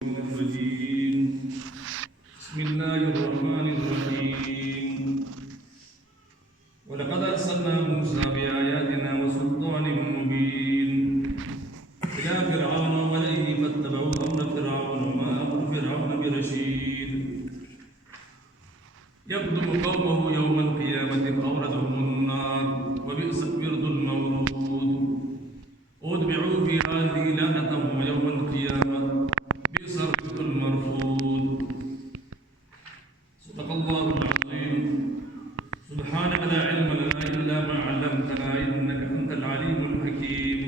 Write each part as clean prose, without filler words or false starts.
الرجيم. بسم الله الرحمن الرحيم. ولقد أرسلنا موسى بآياتنا وسلطان مبين إلى فرعون وملئه فاتبعوا أمر فرعون وما أمر فرعون برشيد يقدم قومه يوم القيامة فأوردهم النار وبئس الورد المورود أتبعوا في هذه لعنتهم يوم القيامة بئس الرفد المرفود. صدق الله العظيم. سبحانك لا علم لنا إلا ما علمتنا إنك أنت العليم الحكيم.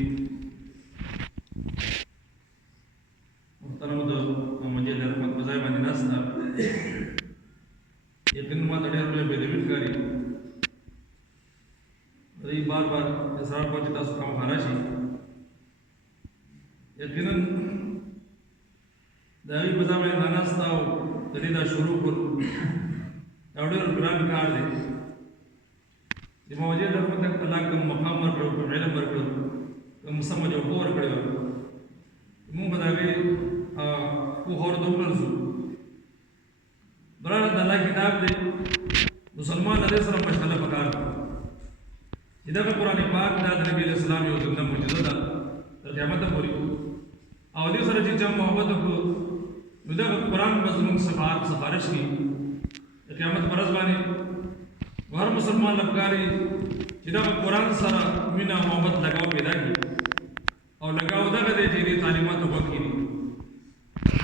محترم مجھے رحمت بزائے مانی ناسنا یقین ما تڑیر میں بیدویت کاری رئی بار بار اصرار پاچی تاسو کام خاراشی یقیناً داغی بزا میں ناناستا ہو دلیدہ شروع پر اوڑیر گران کار دے جمع وجہ رحمت اللہ کم مقام مرکڑو کم علم مرکڑو کم سمجھو پور کڑو مون بداوی کو خور دوبرن سو برانا اللہ کتاب دے مسلمان علیہ السلام مشغلہ پکار جدا کہ قرآن پاک دا نبی علیہ السلام یو زندہ موجزہ دا در قیامت پوری او دې سره چې چا محبت وکړو نو دا قرآن به زموږ سفارش کوي د قیامت پر ورځ باندې هر مسلمان لپاره چې دا قرآن سره مینا محبت لګاو پیدا کړي او لګاو دغه دی چې تعلیمات وکړي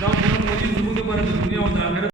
دا قرآن موجود زموږ لپاره د دنیا او د آخرت